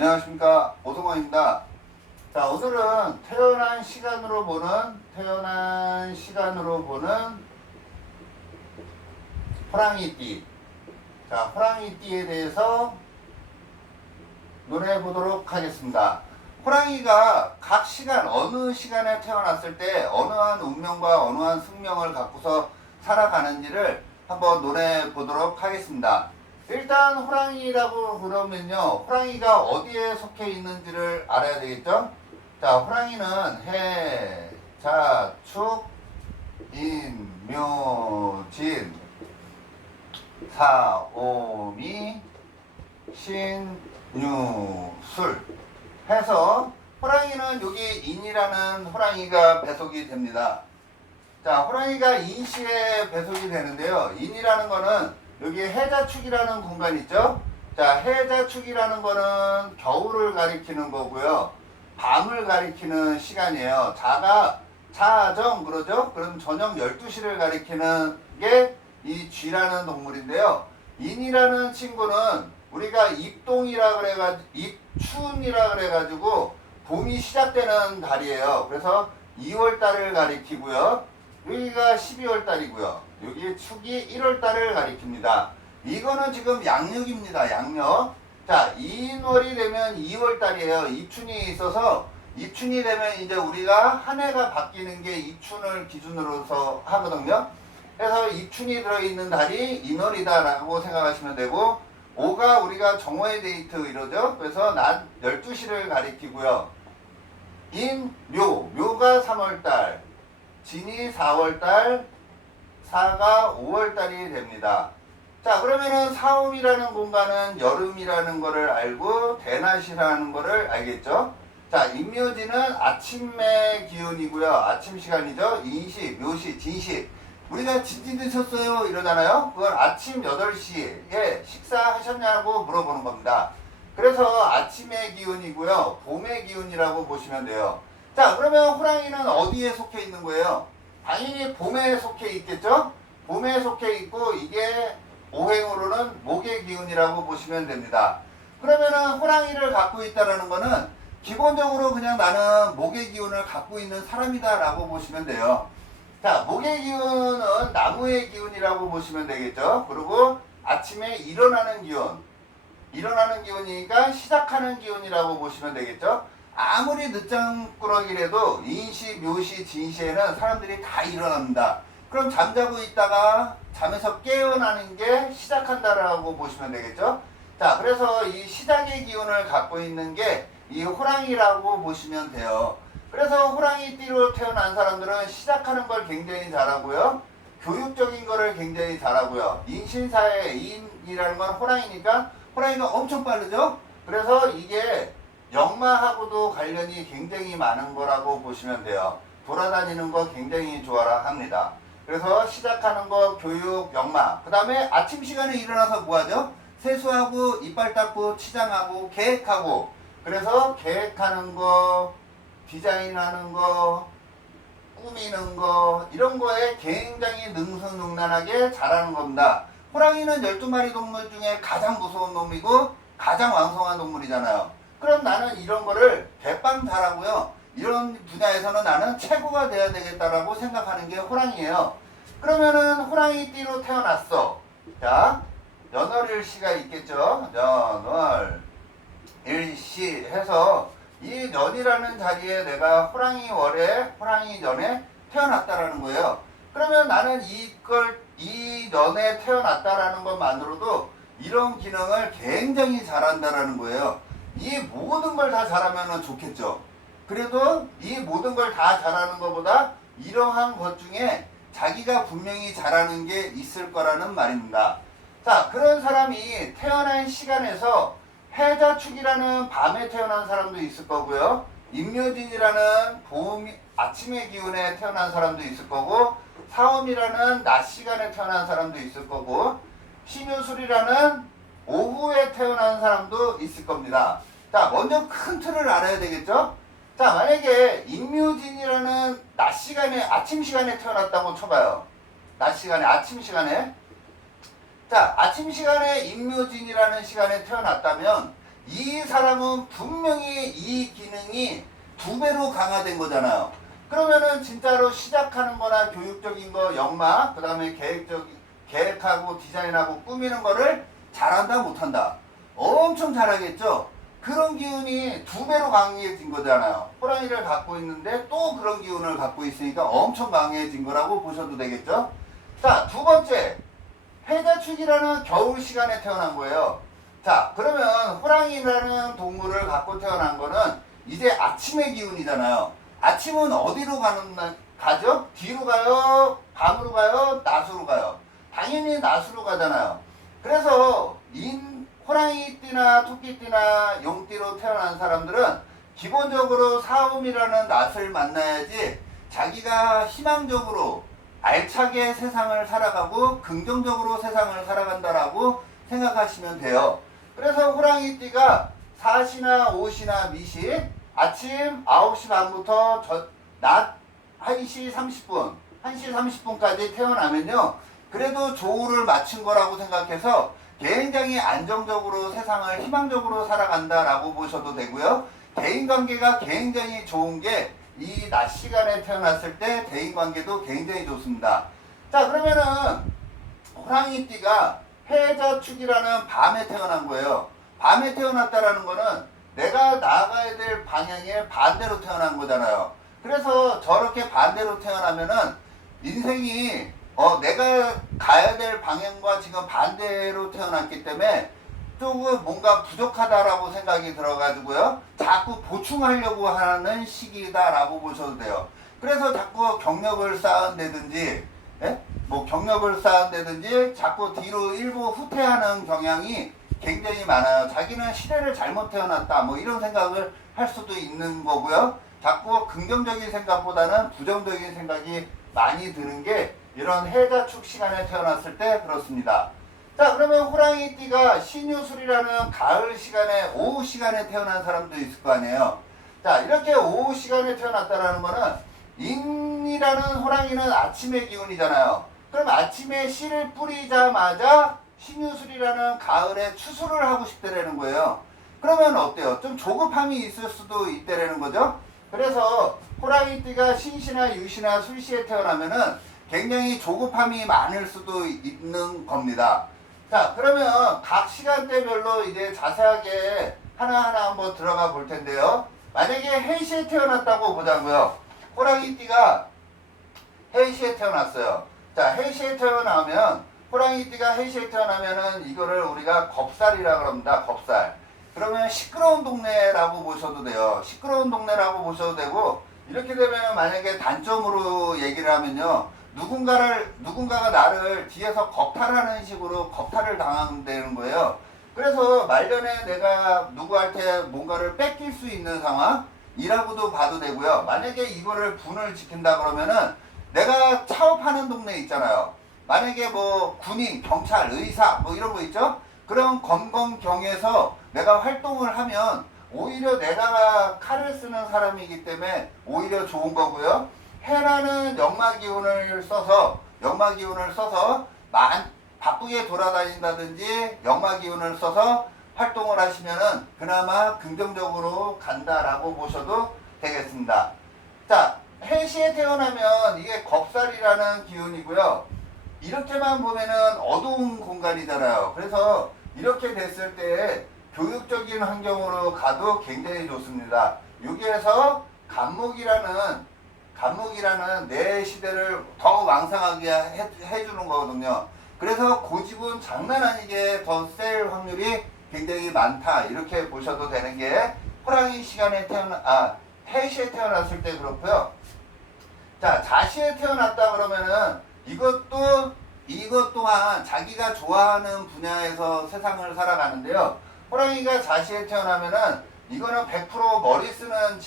안녕하십니까, 오성원입니다. 자, 오늘은 태어난 시간으로 보는 호랑이띠. 자, 호랑이띠에 대해서 논해 보도록 하겠습니다. 호랑이가 각 시간, 어느 시간에 태어났을 때 어느 한 운명과 어느 한 숙명을 갖고서 살아가는지를 한번 논해 보도록 하겠습니다. 일단 호랑이라고 그러면요, 호랑이가 어디에 속해 있는지를 알아야 되겠죠? 자, 호랑이는 해, 자, 축, 인, 묘, 진, 사, 오, 미, 신, 유, 술 해서 호랑이는 여기 인이라는 호랑이가 배속이 됩니다. 자, 호랑이가 인시에 배속이 되는데요. 인이라는 거는 여기 해자축이라는 공간 있죠? 자, 해자축이라는 거는 겨울을 가리키는 거고요. 밤을 가리키는 시간이에요. 자가 자정 그러죠? 그럼 저녁 12시를 가리키는 게 이 쥐라는 동물인데요. 인이라는 친구는 우리가 입동이라 그래가지고 입춘이라 그래가지고 봄이 시작되는 달이에요. 그래서 2월달을 가리키고요. 여기가 12월달이고요. 여기 축이 1월달을 가리킵니다. 이거는 지금 양력입니다. 양력. 자, 인월이 되면 2월달이에요. 입춘이 있어서 입춘이 되면 이제 우리가 한 해가 바뀌는 게 입춘을 기준으로서 하거든요. 그래서 입춘이 들어있는 달이 인월이다라고 생각하시면 되고, 5가 우리가 정오의 데이트 이러죠. 그래서 낮 12시를 가리키고요. 묘가 3월달, 진이 4월달, 사가 5월달이 됩니다. 자, 그러면은 사음이라는 공간은 여름이라는 거를 알고 대낮이라는 거를 알겠죠? 자, 임묘지는 아침의 기운이고요. 아침 시간이죠. 인시, 묘시, 진시. 우리가 진지 드셨어요? 이러잖아요. 그건 아침 8시에 식사하셨냐고 물어보는 겁니다. 그래서 아침의 기운이고요. 봄의 기운이라고 보시면 돼요. 자, 그러면 호랑이는 어디에 속해 있는 거예요? 당연히 봄에 속해 있겠죠? 봄에 속해 있고 이게 오행으로는 목의 기운이라고 보시면 됩니다. 그러면은 호랑이를 갖고 있다는 거는 기본적으로 그냥 나는 목의 기운을 갖고 있는 사람이다 라고 보시면 돼요. 자, 목의 기운은 나무의 기운이라고 보시면 되겠죠? 그리고 아침에 일어나는 기운이니까 시작하는 기운이라고 보시면 되겠죠? 아무리 늦장꾸러기라도 인시, 묘시, 진시에는 사람들이 다 일어납니다. 그럼 잠자고 있다가 잠에서 깨어나는 게 시작한다라고 보시면 되겠죠? 자, 그래서 이 시작의 기운을 갖고 있는 게 이 호랑이라고 보시면 돼요. 그래서 호랑이띠로 태어난 사람들은 시작하는 걸 굉장히 잘하고요. 교육적인 거를 굉장히 잘하고요. 인신사회, 인이라는 건 호랑이니까 호랑이가 엄청 빠르죠? 그래서 이게 역마하고도 관련이 굉장히 많은 거라고 보시면 돼요. 돌아다니는 거 굉장히 좋아라 합니다. 그래서 시작하는 거, 교육, 역마. 그 다음에 아침 시간에 일어나서 뭐 하죠? 세수하고, 이빨 닦고, 치장하고, 계획하고. 그래서 계획하는 거, 디자인하는 거, 꾸미는 거, 이런 거에 굉장히 능수능란하게 잘하는 겁니다. 호랑이는 12마리 동물 중에 가장 무서운 놈이고 가장 왕성한 동물이잖아요. 그럼 나는 이런 거를 대빵 잘하고요. 이런 분야에서는 나는 최고가 돼야 되겠다라고 생각하는 게 호랑이에요. 그러면은 호랑이띠로 태어났어. 자, 연월일시가 있겠죠. 연월일시 해서 이 년이라는 자리에 내가 호랑이 년에 태어났다라는 거예요. 그러면 나는 이 년에 태어났다라는 것만으로도 이런 기능을 굉장히 잘한다라는 거예요. 이 모든 걸 다 잘하면 좋겠죠. 그래도 이 모든 걸 다 잘하는 것보다 이러한 것 중에 자기가 분명히 잘하는 게 있을 거라는 말입니다. 자, 그런 사람이 태어난 시간에서 해자축이라는 밤에 태어난 사람도 있을 거고요. 임묘진이라는 아침의 기운에 태어난 사람도 있을 거고, 사음이라는 낮 시간에 태어난 사람도 있을 거고, 신유술이라는 오후에 태어난 사람도 있을 겁니다. 자, 먼저 큰 틀을 알아야 되겠죠? 자, 만약에 임묘진이라는 낮 시간에, 아침 시간에 태어났다고 쳐봐요. 낮 시간에, 아침 시간에. 자, 아침 시간에 임묘진이라는 시간에 태어났다면 이 사람은 분명히 이 기능이 2배로 강화된 거잖아요. 그러면은 진짜로 시작하는 거나 교육적인 거, 역마, 그 다음에 계획하고 디자인하고 꾸미는 거를 잘한다, 못한다? 엄청 잘하겠죠? 그런 기운이 2배로 강해진 거잖아요. 호랑이를 갖고 있는데 또 그런 기운을 갖고 있으니까 엄청 강해진 거라고 보셔도 되겠죠? 자, 두 번째. 해자축이라는 겨울 시간에 태어난 거예요. 자, 그러면 호랑이라는 동물을 갖고 태어난 거는 이제 아침의 기운이잖아요. 아침은 어디로 가죠? 뒤로 가요? 밤으로 가요? 낮으로 가요? 당연히 낮으로 가잖아요. 그래서 호랑이띠나 토끼띠나 용띠로 태어난 사람들은 기본적으로 사음이라는 낫을 만나야지 자기가 희망적으로 알차게 세상을 살아가고 긍정적으로 세상을 살아간다라고 생각하시면 돼요. 그래서 호랑이띠가 4시나 5시나 미시 아침 9시 반부터 낮 1시 30분, 1시 30분까지 태어나면요. 그래도 조우를 맞춘 거라고 생각해서 굉장히 안정적으로 세상을 희망적으로 살아간다라고 보셔도 되고요. 대인관계가 굉장히 좋은 게 이 낮 시간에 태어났을 때 대인관계도 굉장히 좋습니다. 자, 그러면은 호랑이띠가 해자축이라는 밤에 태어난 거예요. 밤에 태어났다라는 거는 내가 나가야 될 방향에 반대로 태어난 거잖아요. 그래서 저렇게 반대로 태어나면은 인생이 내가 가야 될 방향과 지금 반대로 태어났기 때문에 조금 뭔가 부족하다라고 생각이 들어가지고요. 자꾸 보충하려고 하는 시기다라고 보셔도 돼요. 그래서 자꾸 경력을 쌓은다든지, 경력을 쌓은다든지 자꾸 뒤로 일부 후퇴하는 경향이 굉장히 많아요. 자기는 시대를 잘못 태어났다, 뭐 이런 생각을 할 수도 있는 거고요. 자꾸 긍정적인 생각보다는 부정적인 생각이 많이 드는 게 이런 해자축 시간에 태어났을 때 그렇습니다. 자, 그러면 호랑이띠가 신유술이라는 가을 시간에, 오후 시간에 태어난 사람도 있을 거 아니에요. 자, 이렇게 오후 시간에 태어났다라는 거는 인이라는 호랑이는 아침의 기운이잖아요. 그럼 아침에 씨를 뿌리자마자 신유술이라는 가을에 추수를 하고 싶다라는 거예요. 그러면 어때요? 좀 조급함이 있을 수도 있다라는 거죠. 그래서 호랑이띠가 신시나 유시나 술시에 태어나면은 굉장히 조급함이 많을 수도 있는 겁니다. 자, 그러면 각 시간대별로 이제 자세하게 하나하나 한번 들어가 볼 텐데요. 만약에 해시에 태어났다고 보자고요. 호랑이띠가 해시에 태어났어요. 자, 해시에 태어나면 호랑이띠가 해시에 태어나면은 이거를 우리가 겁살이라고 합니다. 겁살. 그러면 시끄러운 동네라고 보셔도 돼요. 시끄러운 동네라고 보셔도 되고, 이렇게 되면 만약에 단점으로 얘기를 하면요. 누군가가 나를 뒤에서 겁탈하는 식으로 겁탈을 당하는 거예요. 그래서 말년에 내가 누구한테 뭔가를 뺏길 수 있는 상황이라고도 봐도 되고요. 만약에 이거를 분을 지킨다 그러면은 내가 차업하는 동네 있잖아요. 만약에 뭐 군인, 경찰, 의사 뭐 이런 거 있죠? 그런 검검경에서 내가 활동을 하면 오히려 내가 칼을 쓰는 사람이기 때문에 오히려 좋은 거고요. 해라는 역마기운을 써서 바쁘게 돌아다닌다든지 역마기운을 써서 활동을 하시면은 그나마 긍정적으로 간다라고 보셔도 되겠습니다. 자, 해시에 태어나면 이게 겁살이라는 기운이고요. 이렇게만 보면은 어두운 공간이잖아요. 그래서 이렇게 됐을 때 교육적인 환경으로 가도 굉장히 좋습니다. 여기에서 간목이라는 내 시대를 더 왕성하게 해주는 거거든요. 그래서 고집은 장난 아니게 더 셀 확률이 굉장히 많다. 이렇게 보셔도 되는 게 호랑이 시간에 해시에 태어났을 때 그렇고요. 자, 자시에 태어났다 그러면은 이것 또한 자기가 좋아하는 분야에서 세상을 살아가는데요. 호랑이가 자시에 태어나면은 이거는 100% 머리 쓰는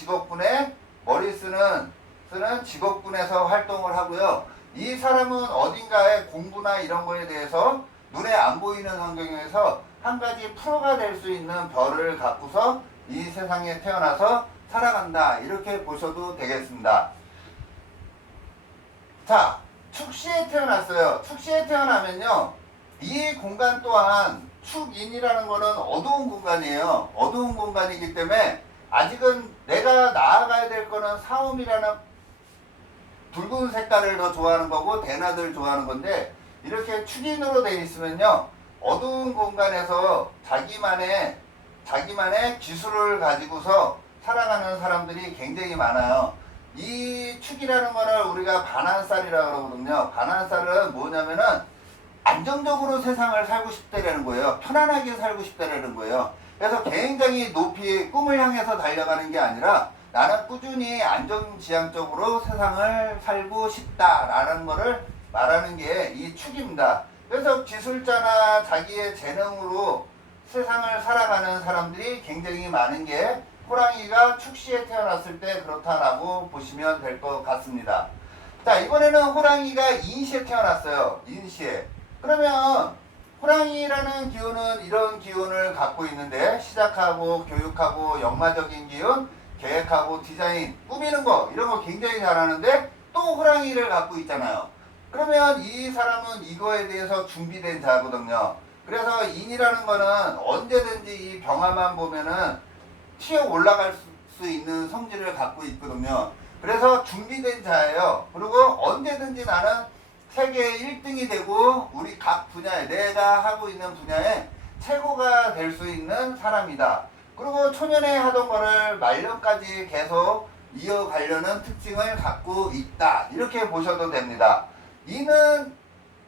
직업군에서 활동을 하고요. 이 사람은 어딘가에 공부나 이런 거에 대해서 눈에 안 보이는 환경에서 한 가지 프로가 될 수 있는 별을 갖고서 이 세상에 태어나서 살아간다. 이렇게 보셔도 되겠습니다. 자, 축시에 태어났어요. 축시에 태어나면요. 이 공간 또한 축인이라는 거는 어두운 공간이에요. 어두운 공간이기 때문에 아직은 내가 나아가야 될 거는 사음이라는 붉은 색깔을 더 좋아하는 거고 대낮을 좋아하는 건데, 이렇게 축인으로 되어 있으면요, 어두운 공간에서 자기만의 기술을 가지고서 살아가는 사람들이 굉장히 많아요. 이 축이라는 거를 우리가 반환살이라고 그러거든요. 반환살은 뭐냐면은 안정적으로 세상을 살고 싶다라는 거예요. 편안하게 살고 싶다라는 거예요. 그래서 굉장히 높이 꿈을 향해서 달려가는 게 아니라 나는 꾸준히 안정지향적으로 세상을 살고 싶다라는 거를 말하는 게 이 축입니다. 그래서 기술자나 자기의 재능으로 세상을 살아가는 사람들이 굉장히 많은 게 호랑이가 축시에 태어났을 때 그렇다라고 보시면 될 것 같습니다. 자, 이번에는 호랑이가 인시에 태어났어요. 인시에. 그러면 호랑이라는 기운은 이런 기운을 갖고 있는데, 시작하고 교육하고 역마적인 기운, 계획하고 디자인, 꾸미는 거 이런 거 굉장히 잘하는데 또 호랑이를 갖고 있잖아요. 그러면 이 사람은 이거에 대해서 준비된 자거든요. 그래서 인이라는 거는 언제든지 이 병화만 보면은 튀어 올라갈 수 있는 성질을 갖고 있거든요. 그래서 준비된 자예요. 그리고 언제든지 나는 세계 1등이 되고 우리 각 분야에, 내가 하고 있는 분야에 최고가 될 수 있는 사람이다. 그리고 초년에 하던 거를 말년까지 계속 이어가려는 특징을 갖고 있다. 이렇게 보셔도 됩니다. 이는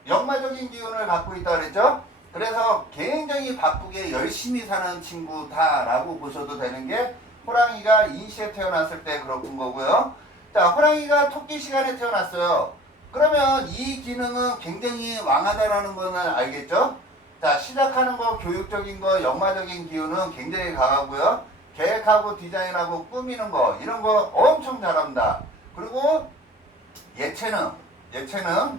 역마적인 기운을 갖고 있다 그랬죠? 그래서 굉장히 바쁘게 열심히 사는 친구다라고 보셔도 되는 게 호랑이가 인시에 태어났을 때 그런 거고요. 자, 호랑이가 토끼 시간에 태어났어요. 그러면 이 기능은 굉장히 왕하다라는 거는 알겠죠? 자, 시작하는 거, 교육적인 거, 역마적인 기운은 굉장히 강하고요. 계획하고 디자인하고 꾸미는 거, 이런 거 엄청 잘합니다. 그리고 예체능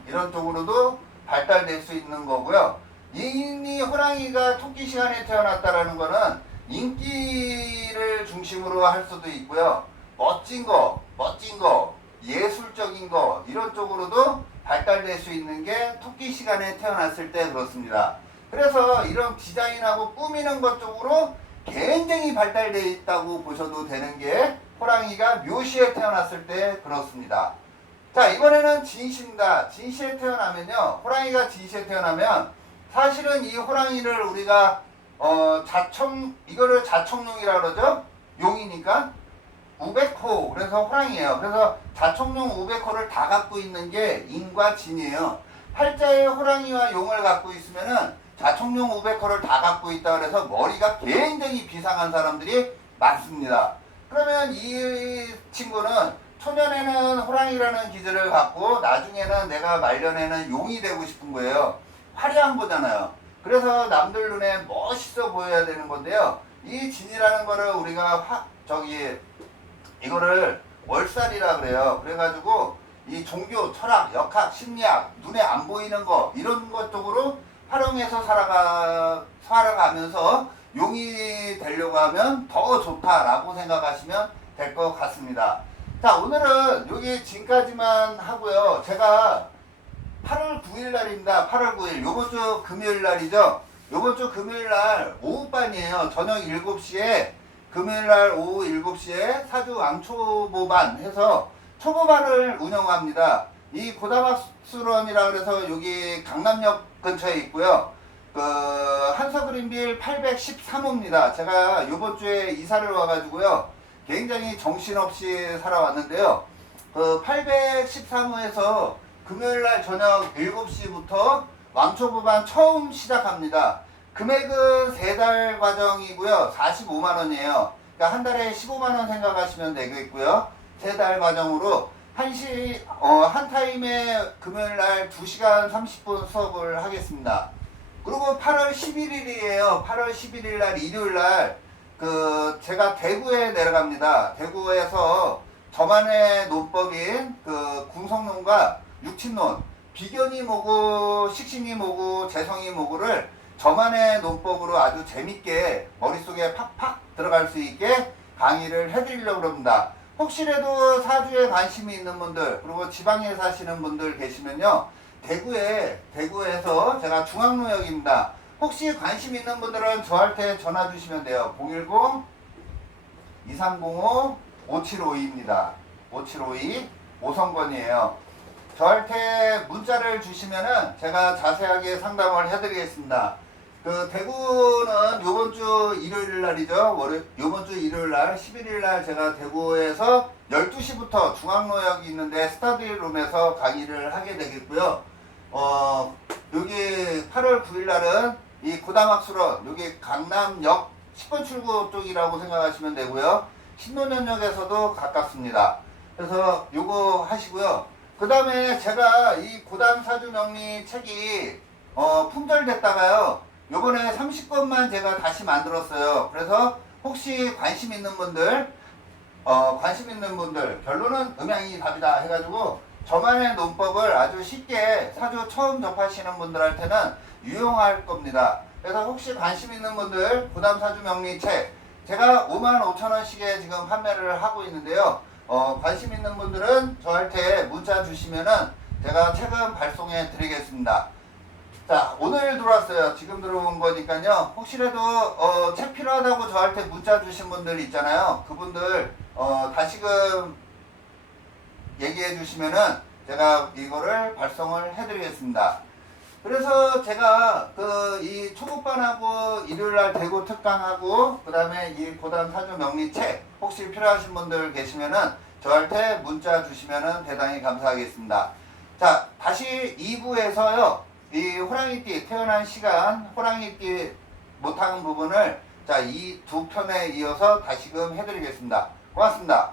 이런 쪽으로도 발달될 수 있는 거고요. 이미 호랑이가 토끼 시간에 태어났다라는 거는 인기를 중심으로 할 수도 있고요. 멋진 거, 예술적인 거 이런 쪽으로도 발달될 수 있는 게 토끼 시간에 태어났을 때 그렇습니다. 그래서 이런 디자인하고 꾸미는 것 쪽으로 굉장히 발달되어 있다고 보셔도 되는 게 호랑이가 묘시에 태어났을 때 그렇습니다. 자, 이번에는 진시입니다. 진시에 태어나면요, 호랑이가 진시에 태어나면 사실은 이 호랑이를 우리가 이거를 자청룡이라고 그러죠. 용이니까 우백호, 그래서 호랑이에요. 그래서 자청룡 우백호를 다 갖고 있는 게 인과 진이에요. 팔자에 호랑이와 용을 갖고 있으면은 자청룡 우백호를 다 갖고 있다 그래서 머리가 굉장히 비상한 사람들이 많습니다. 그러면 이 친구는 초년에는 호랑이라는 기질을 갖고 나중에는 내가 말년에는 용이 되고 싶은 거예요. 화려한 거잖아요. 그래서 남들 눈에 멋있어 보여야 되는 건데요. 이 진이라는 거를 우리가 이거를 월살이라 그래요. 그래가지고 이 종교, 철학, 역학, 심리학, 눈에 안 보이는 거 이런 것 쪽으로 활용해서 살아가면서 용이 되려고 하면 더 좋다라고 생각하시면 될 것 같습니다. 자, 오늘은 여기 지금까지만 하고요. 제가 8월 9일 날입니다. 8월 9일. 요번 주 금요일 날이죠. 요번 주 금요일 날 오후반이에요. 저녁 7시에, 금요일 날 오후 7시에 사주 왕초보반 해서 초보반을 운영합니다. 이 고다박수런이라 그래서 여기 강남역 근처에 있고요. 한서그린빌 813호입니다. 제가 요번 주에 이사를 와가지고요. 굉장히 정신없이 살아왔는데요. 813호에서 금요일날 저녁 7시부터 왕초보반 처음 시작합니다. 금액은 3달 과정이고요. 45만원이에요. 그러니까 한 달에 15만원 생각하시면 되겠고요. 3달 과정으로 한 타임에 금요일날 2시간 30분 수업을 하겠습니다. 그리고 8월 11일이에요. 8월 11일날 일요일날 제가 대구에 내려갑니다. 대구에서 저만의 논법인 궁성론과 육친론, 비견이 뭐고 식신이 뭐고 재성이 뭐고를 저만의 논법으로 아주 재밌게 머릿속에 팍팍 들어갈 수 있게 강의를 해드리려고 합니다. 혹시라도 사주에 관심이 있는 분들, 그리고 지방에 사시는 분들 계시면요, 대구에서 제가 중앙로역입니다. 혹시 관심 있는 분들은 저한테 전화 주시면 돼요. 010-2305-5752입니다. 5752 5성번이에요. 저한테 문자를 주시면은 제가 자세하게 상담을 해드리겠습니다. 그 대구는 요번 주 일요일 날이죠. 요번 주 일요일 날 11일 날 제가 대구에서 12시부터 중앙로역이 있는데 스터디룸에서 강의를 하게 되겠고요. 여기 8월 9일 날은 이 고담학술원 여기 강남역 10번 출구 쪽이라고 생각하시면 되고요. 신논현역에서도 가깝습니다. 그래서 요거 하시고요. 그 다음에 제가 이 고담사주명리 책이 품절됐다가요. 요번에 30권만 제가 다시 만들었어요. 그래서 혹시 관심 있는 분들 결론은 음양이 답이다 해가지고 저만의 논법을 아주 쉽게 사주 처음 접하시는 분들한테는 유용할 겁니다. 그래서 혹시 관심 있는 분들 고담사주명리 책 제가 55,000원씩에 지금 판매를 하고 있는데요. 관심 있는 분들은 저한테 문자 주시면은 제가 책은 발송해 드리겠습니다. 자, 오늘 들어왔어요. 지금 들어온 거니까요. 혹시라도 책 필요하다고 저한테 문자 주신 분들 있잖아요. 그분들 다시금 얘기해 주시면은 제가 이거를 발송을 해 드리겠습니다. 그래서 제가 이 초급반하고 일요일날 대구 특강하고 그 다음에 이 고담 사주 명리 책 혹시 필요하신 분들 계시면은 저한테 문자 주시면은 대단히 감사하겠습니다. 자, 다시 2부에서요 이 호랑이띠 태어난 시간 호랑이띠 못하는 부분을 자, 이 두 편에 이어서 다시금 해드리겠습니다. 고맙습니다.